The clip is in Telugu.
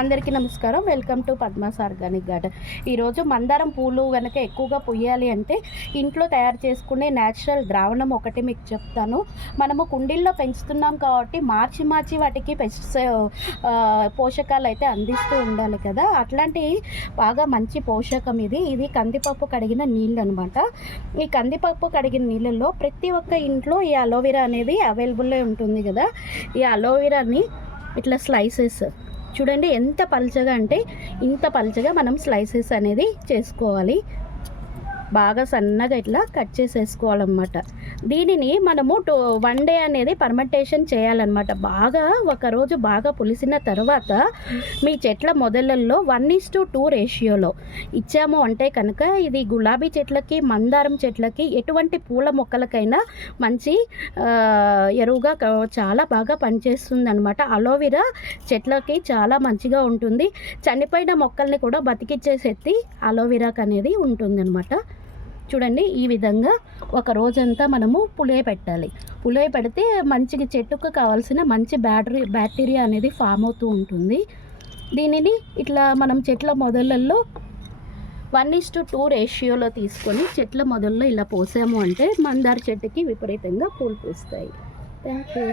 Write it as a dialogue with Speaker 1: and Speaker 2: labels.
Speaker 1: అందరికీ నమస్కారం. Welcome to Padmas organic garden ఈరోజు మందారం పూలు కనుక ఎక్కువగా పొయ్యాలి అంటే ఇంట్లో తయారు చేసుకునే న్యాచురల్ ద్రావణం ఒకటి మీకు చెప్తాను. మనము కుండీల్లో పెంచుతున్నాం కాబట్టి మార్చి మార్చి వాటికి పెస్ట్ పోషకాలు అయితే అందిస్తూ ఉండాలి కదా. అట్లాంటి బాగా మంచి పోషకం ఇది. ఇది కందిపప్పు కడిగిన నీళ్ళు అనమాట ఈ కందిపప్పు కడిగిన నీళ్ళల్లో ప్రతి ఒక్క ఇంట్లో ఈ అలోవెరా అనేది అవైలబుల్లో ఉంటుంది కదా. ఈ అలోవెరాని ఇట్లా స్లైసెస్ చూడండి ఎంత పల్చగా అంటే ఇంత పల్చగా మనం స్లైసెస్ అనేది చేసుకోవాలి. బాగా సన్నగా ఇట్లా కట్ చేసేసుకోవాలన్నమాట. దీనిని మనము టూ వన్ డే అనేది పర్మెంటేషన్ చేయాలన్నమాట. బాగా ఒకరోజు బాగా పులిసిన తర్వాత మీ చెట్ల మొదలల్లో వన్ ఇస్ టు టూ రేషియోలో ఇచ్చాము అంటే కనుక ఇది గులాబీ చెట్లకి మందారం చెట్లకి ఎటువంటి పూల మొక్కలకైనా మంచి ఎరువుగా చాలా బాగా పనిచేస్తుంది అనమాట అలోవెరా చెట్లకి చాలా మంచిగా ఉంటుంది. చనిపోయిన మొక్కల్ని కూడా బతికిచ్చే శక్తి అలోవెరాకు అనేది ఉంటుంది చూడండి ఈ విధంగా ఒక రోజంతా మనము పులియ పెట్టాలి. పులియ పెడితే మంచిగా చెట్టుకు కావాల్సిన మంచి బ్యాటరీ బ్యాక్టీరియా అనేది ఫామ్ అవుతూ ఉంటుంది. దీనిని ఇట్లా మనం చెట్ల మొదళ్ళల్లో వన్ ఇస్ టు టూ రేషియోలో తీసుకొని చెట్ల మొదల్లో ఇలా పోసాము అంటే మందార చెట్టుకి విపరీతంగా పూలు పూస్తాయి. Thank you